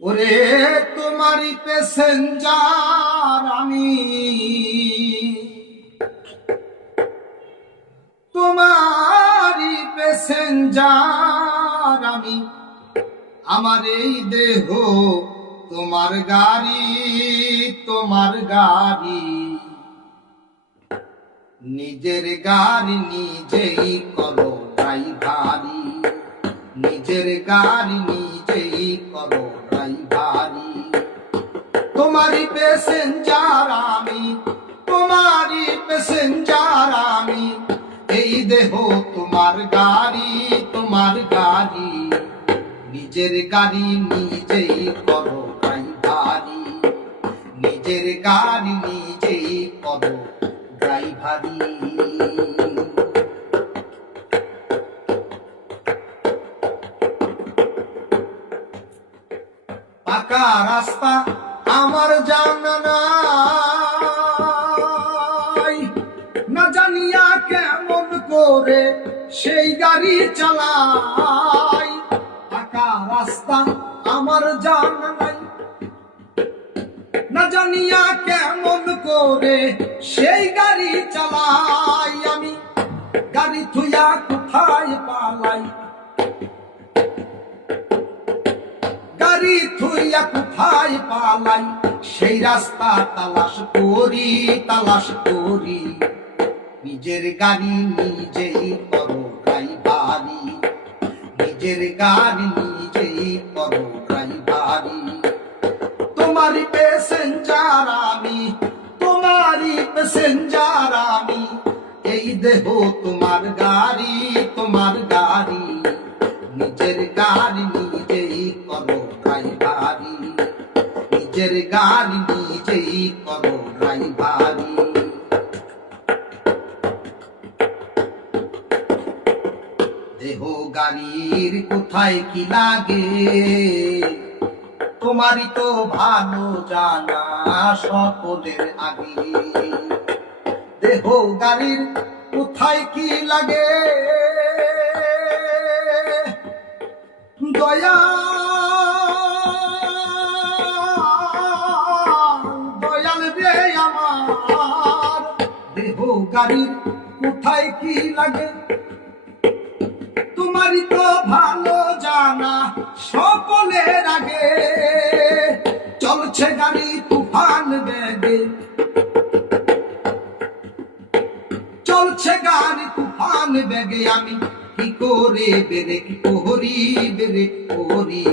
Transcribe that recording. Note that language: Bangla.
ওরে তোমারই প্যাসেঞ্জার আমি, তোমারই প্যাসেঞ্জার আমি। আমার এই দেহ তোমার গাড়ি, তোমার গাড়ি। নিজের গাড়ি নিজেই করো ড্রাইভারি, নিজের গাড়ি নিজেই করো ড্রাইভারি। তোমারই প্যাসেঞ্জার আমি, তোমারই প্যাসেঞ্জার আমি। এই দেহ তোমার গাড়ি, তোমার গাড়ি। নিজের গাড়ি নিজেই করো ড্রাইভারি, নিজের গাড়ি নিজেই করো ড্রাইভারি। পাকা রাস্তা আমার জানা নাই, না জানিয়া কেমন করে সেই গাড়ি চালাই। পাকা রাস্তা আমার জানা নাই, না জানিয়া কেমন করে সেই গাড়ি চালাই। আমি গাড়ি থুইয়া কোথায় পালাই, গাড়ি থুইয়া কোথায় পালাই। সেই রাস্তা তালাশ করি, তালাশ করি। নিজের গাড়ি নিজেই করো ড্রাইভারি, নিজের গাড়ি নিজেই করো ড্রাইভারি। তোমারই প্যাসেঞ্জার আমি, তোমারই প্যাসেঞ্জার আমি। এই দেহ তোমার গাড়ি, তোমার গাড়ি। নিজের গাড়ি নিজেই করো ড্রাইভারি, নিজের গাড়ি নিজেই করো ড্রাইভারি। দেহ গাড়ির কোথায় কি লাগে তোমারই তো ভালো জানা সকলের আগে। দেহ গাড়ির কোথায় কি লাগে দয়া, দয়াল রে আমার। দেহ গাড়ির কোথায় কি লাগে তোমারই তো ভালো জানা সকলের আগে। চলছে গাড়ি তুফান বেগে, চলছে গাড়ি তুফান বেগে। আমি কি করে ব্রেক করি, ব্রেক করি।